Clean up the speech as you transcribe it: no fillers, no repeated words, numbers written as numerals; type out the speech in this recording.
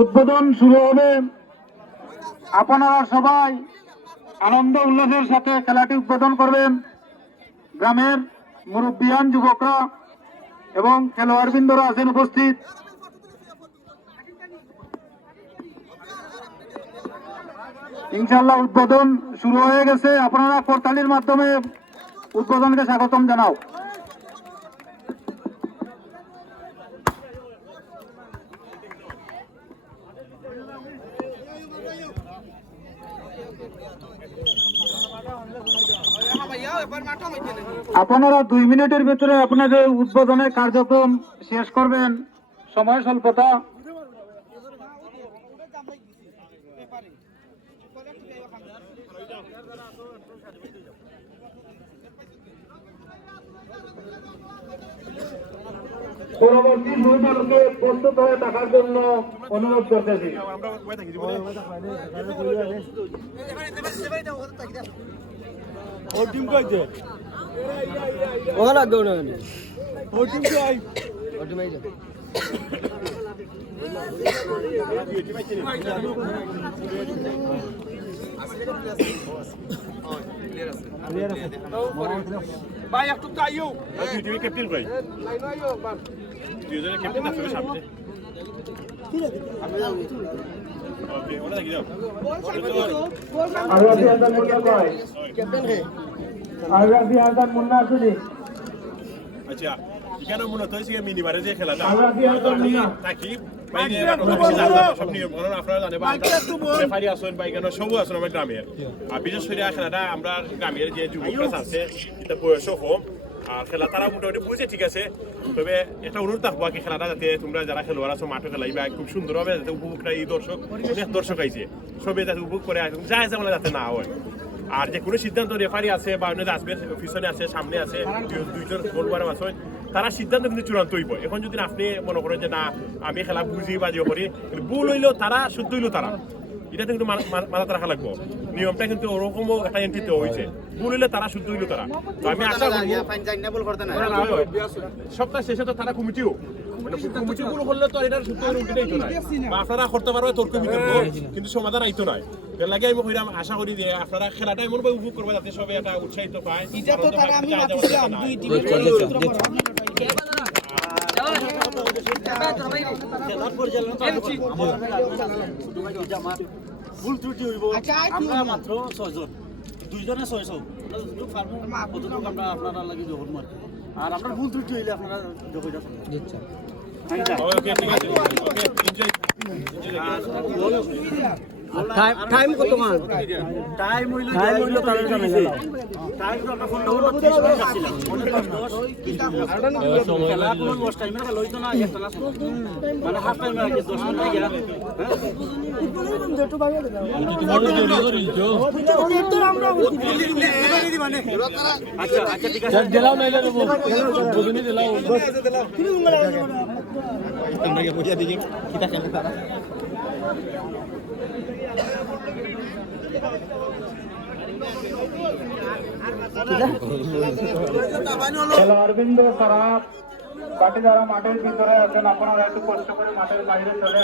উদ্বোধন শুরু হবে। আপনারা সবাই আনন্দ উল্লাসের সাথে খেলাটি উদ্বোধন করবেন। গ্রামের মুরব্বিয়ান যুবকরা এবং খেলোয়াড়বৃন্দরা আছেন উপস্থিত। ইনশাআল্লাহ উদ্বোধন শুরু হয়ে গেছে। আপনারা করতালির মাধ্যমে উদ্বোধনকে স্বাগতম জানাও। আপনারা 2 মিনিটের ভিতরে আপনাদের উদ্বোধনের কার্যক্রম শেষ করবেন। সময় স্বল্পতা। পরবর্তী দুই দলকে প্রস্তুত হয়ে থাকার জন্য অনুরোধ করতেছি। ভাই একটু তাইও তুমি ক্যাপ্টেন ভাই দুইজনে ক্যাপ্টেন আছে সামনে ওকে ওটা কি দাও আরবি আজান মুন্না ভাই ক্যাপ্টেন হে আরবি আজান মুন্না আসলে আচ্ছা এখানে মনে হচ্ছে মিনিবারে যে খেলাটা আরবি আজান মুন্না থাকি বাইরে কত বেশি জানতাম সব নিয়ম কারণ আপনারা জানেন বা রেফারি আছেন বা এখানে সবও আছেন আমার গ্রামের আর বিশেষ করে খেলাটা আমরা গ্রামের যে যুবকরা আছে এটা বয়সও কম আর খেলা তারা মোটামুটি বুঝে ঠিক আছে তবে একটা অনুরোধ থাকবো কি খেলাটা যাতে তোমরা যারা খেলোয়াড় আছো মাঠে খেলাইবা খুব সুন্দরভাবে যাতে উপভোগটা এই দর্শক অনেক দর্শক আইছে সবাই যাতে উপভোগ করে যায় যেমন যাতে না হয় আর যে কোনো সিদ্ধান্ত রেফারি আছে বা অন্য আসবে পিছনে আছে সামনে আছে দুইজন গোলবারও আছে তারা সিদ্ধান্ত কিন্তু চূড়ান্ত হইব। এখন যদি আপনি মনে করেন যে না আমি খেলা বুঝি বা যে করি ভুল হইলেও তারা শুদ্ধ হইলেও তারা এটা কিন্তু মাথাতে রাখা লাগবো। নিয়মটা কিন্তু ওরকমও একটা এন্ট্রিতে হয়েছে ভুল হইলে তারা শুদ্ধ হইলেও তারা। তো আমি আশা করবো সপ্তাহ শেষে তো তারা কমিটিও কমিটি ভুল করলে তো এটা শুদ্ধ হলে উল্টে দিত না বা আপনারা করতে পারবে তর্ক বিতর্ক কিন্তু সমাধান আইতো নয়। এর লাগে আমি কইরাম আশা করি যে আপনারা খেলাটা এমনভাবে উপভোগ করবে যাতে সবাই একটা উৎসাহিত পায়। এটা তো তারা আমি ভাবছিলাম দুই টিমের ভুল ত্রুটি হইব আমরা মাত্র 6 জন দুইজনে 600 আমরা আপনারা লাগি যোগ করব আর আমরা ভুল ত্রুটি হইলে আপনারা যোগ হয়ে যাবেন। আচ্ছা ওকে ঠিক আছে ওকে এনজয় টাইম কত মান টাইম হইলো তাহলে জানা গেল টাইম তো আমরা ফোন ডাউন 30 মিনিট আসছিলাম 10 খেলা কোন ওয়াশ টাইমে খেলা হইতো না একটা না মানে হাফ টাইম আগে 10 মিনিট আগে যেটো বাইরে দাও আচ্ছা আচ্ছা ঠিক আছে দিলাও নাইলে বদনি দিলাও তুমি উঙ্গলা তোমরা কি বুঝিয়ে দিকে কিটা খেলে তারা খেলোয়াড়বৃন্দ তারা বাকি যারা মাঠের ভিতরে আছেন আপনারা একটু কষ্ট করে মাঠের বাইরে চলে